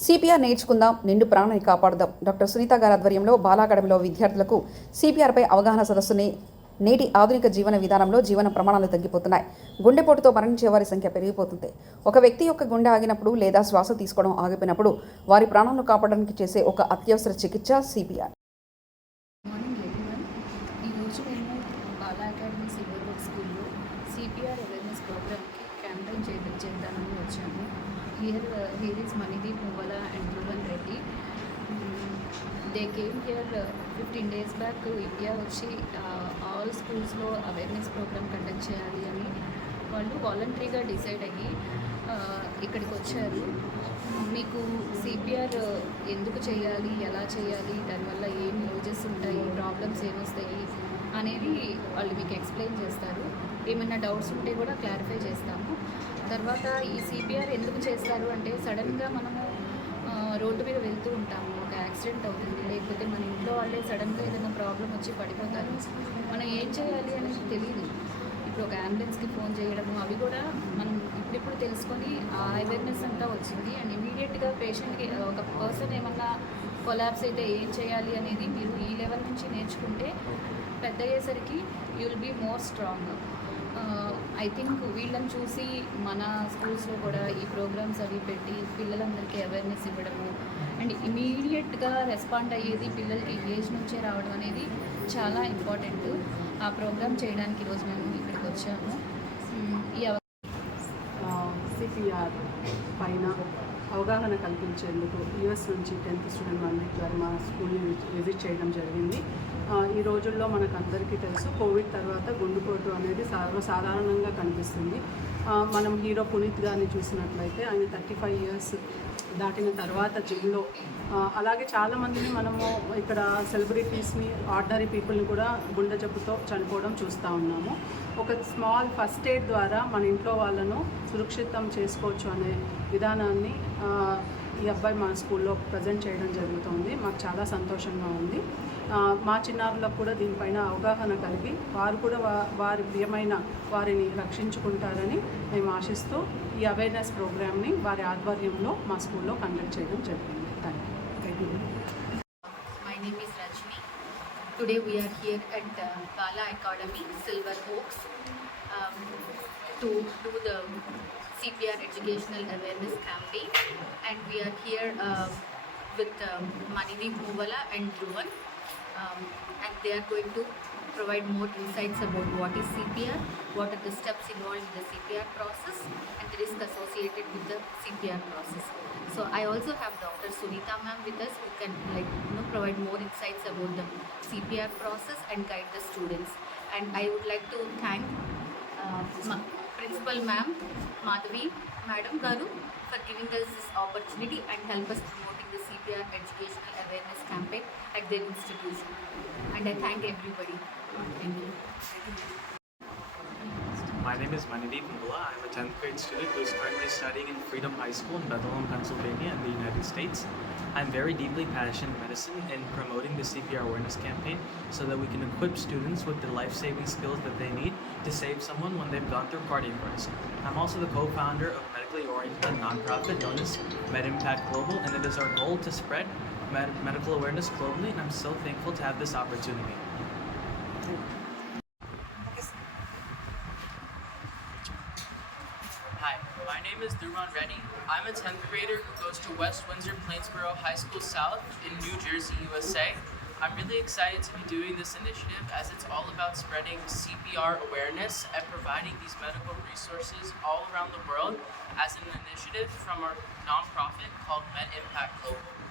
CPR నేర్చుకుందాం నిండు ప్రాణాన్ని కాపాడదాం. డాక్టర్ సునీత గారి ఆధ్వర్యంలో బాలాకడమిలో విద్యార్థులకు సిపిఆర్పై అవగాహన సదస్సుని నేటి ఆధునిక జీవన విధానంలో జీవన ప్రమాణాలు తగ్గిపోతున్నాయి. గుండెపోటుతో మరణించే వారి సంఖ్య పెరిగిపోతుంది. ఒక వ్యక్తి యొక్క గుండె ఆగినప్పుడు లేదా శ్వాస తీసుకోవడం ఆగిపోయినప్పుడు వారి ప్రాణాలను కాపాడడానికి చేసే ఒక అత్యవసర చికిత్స సిపిఆర్. స్కూల్లో సిపిఆర్ అవేర్నెస్ ప్రోగ్రామ్కి క్యాంపెయిన్ చేద్దామని వచ్చాము. Here here is Manideep Muvala and Dhruvan Reddy they came here fifteen days back India వచ్చి ఆల్ స్కూల్స్లో అవేర్నెస్ ప్రోగ్రామ్ కండక్ట్ చేయాలి అని వాళ్ళు వాలంటరీగా డిసైడ్ అయ్యి uh, ఇక్కడికి వచ్చారు. మీకు సిపిఆర్ uh, ఎందుకు చేయాలి ఎలా చేయాలి దానివల్ల ఏం యూజెస్ ఉంటాయి ప్రాబ్లమ్స్ ఏమొస్తాయి అనేది వాళ్ళు మీకు ఎక్స్ప్లెయిన్ చేస్తారు. ఏమైనా డౌట్స్ ఉంటే కూడా క్లారిఫై చేస్తాము. తర్వాత ఈ సిపిఆర్ ఎందుకు చేస్తారు అంటే సడన్గా మనము రోడ్డు మీద వెళ్తూ ఉంటాము. ఒక యాక్సిడెంట్ అవుతుంది. లేకపోతే మన ఇంట్లో వాళ్ళే సడన్గా ఏదైనా ప్రాబ్లం వచ్చి పడిపోతారు. మనం ఏం చేయాలి అనేది తెలియదు ఇప్పుడు ఒక అంబులెన్స్కి ఫోన్ చేయడము అవి కూడా మనం ఇప్పుడిప్పుడు తెలుసుకొని ఆ అవేర్నెస్ అంతా వచ్చింది. అండ్ ఇమీడియట్గా పేషెంట్కి ఒక పర్సన్ ఏమన్నా కొలాబ్స్ అయితే ఏం చేయాలి అనేది మీరు ఈ లెవెల్ నుంచి నేర్చుకుంటే పెద్ద అయ్యేసరికి you will be more strong. I think వీళ్ళని చూసి మన స్కూల్స్లో కూడా ఈ ప్రోగ్రామ్స్ అవి పెట్టి పిల్లలందరికీ అవేర్నెస్ ఇవ్వడము అండ్ ఇమీడియట్గా రెస్పాండ్ అయ్యేది పిల్లలకి ఏజ్ నుంచే రావడం అనేది చాలా ఇంపార్టెంట్ ఆ ప్రోగ్రామ్ చేయడానికి ఈరోజు మేము ఇక్కడికి వచ్చాము. ఈ అవ- సిపిఆర్ పైన అవగాహన కల్పించేందుకు యుఎస్ నుంచి టెన్త్ స్టూడెంట్ మందిర్ ద్వారా మా స్కూల్ని విజిట్ చేయడం జరిగింది. ఈ రోజుల్లో మనకు అందరికీ తెలుసు కోవిడ్ తర్వాత గుండెపోటు అనేది సర్వసాధారణంగా కనిపిస్తుంది. మనం హీరో పునీత్ గారిని చూసినట్లయితే ఆయన థర్టీ ఫైవ్ ఇయర్స్ దాటిన తర్వాత జిమ్లో అలాగే చాలామందిని మనము ఇక్కడ సెలబ్రిటీస్ని ఆర్డినరీ పీపుల్ని కూడా గుండె జబ్బుతో చనిపోవడం చూస్తూ ఉన్నాము. ఒక స్మాల్ ఫస్ట్ ఎయిడ్ ద్వారా మన ఇంట్లో వాళ్ళను సురక్షితం చేసుకోవచ్చు అనే విధానాన్ని ఈ అబ్బాయి మా స్కూల్లో ప్రజెంట్ చేయడం జరుగుతుంది. మాకు చాలా సంతోషంగా ఉంది. మా చిన్నారులకు కూడా దీనిపైన అవగాహన కలిగి వారు కూడా వారి ప్రియమైన వారిని రక్షించుకుంటారని మేము ఆశిస్తూ ఈ అవేర్నెస్ ప్రోగ్రామ్ని వారి ఆధ్వర్యంలో మా స్కూల్లో కండక్ట్ చేయడం జరిగింది. Thank you name is Rajni. Today we are here at uh, Bala Academy, Silver Oaks, um, to do the CPR Educational Awareness Campaign. And we are here uh, with um, Manideep Muvala and Dhruvan. Um, and they are going to provide more insights about what is CPR, what are the steps involved in the CPR process, and the risk associated with the CPR process. So I also have Dr. Sunita ma'am with us who can like you know provide more insights about the CPR process and guide the students. And I would like to thank uh, ma- Principal ma'am Madhavi Madam Garu for us this opportunity and help us promoting the CPR educational awareness campaign at their institution. And I thank everybody. Thank you. My name is Manideep Mula. I'm a 10th grade student who is currently studying in Freedom High School in Bethlehem, Pennsylvania, in the United States. I'm very deeply passionate in medicine and promoting the CPR awareness campaign so that we can equip students with the life saving skills that they need to save someone when they've gone through cardiac arrest. I'm also the co founder of medically oriented nonprofit known as MedImpact Global, and it is our goal to spread med- medical awareness globally, and I'm so thankful to have this opportunity. My name is Durman Reddy. I'm a 10th grader who goes to West Windsor Plainsboro High School South in New Jersey, USA. I'm really excited to be doing this initiative as it's all about spreading CPR awareness and providing these medical resources all around the world as an initiative from our nonprofit called Med Impact Global.